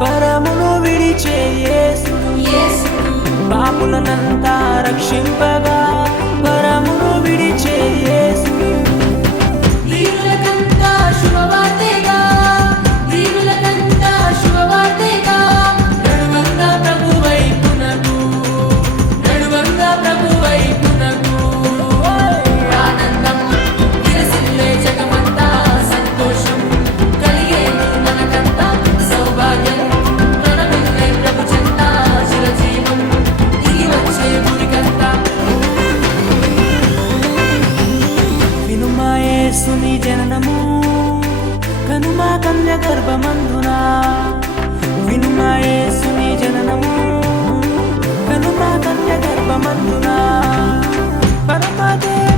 పరమును విడిచే యేసుడు పాపులనంతా రక్షింపగా పరమును విడిచే యేసుడు దీనులకంతా శుభవార్తేగా దీనులకంతా శుభవార్తేగా నడువంగా ప్రభు వైపునకు నడువంగా ప్రభు వైపునకు ఆనందం విరసిల్లే జగమంతా సంతోషం కలిగే మనకంతా సౌభాగ్యం ప్రణమిల్లే ప్రభు చెంత చిరజీవం దిగి వచ్చే గురికంతా వినుమా యేసుని జననము కనుమా కన్య గర్భమందున వినుమా యేసుని జననము కనుమా కన్య గర్భమందున పరమదేవ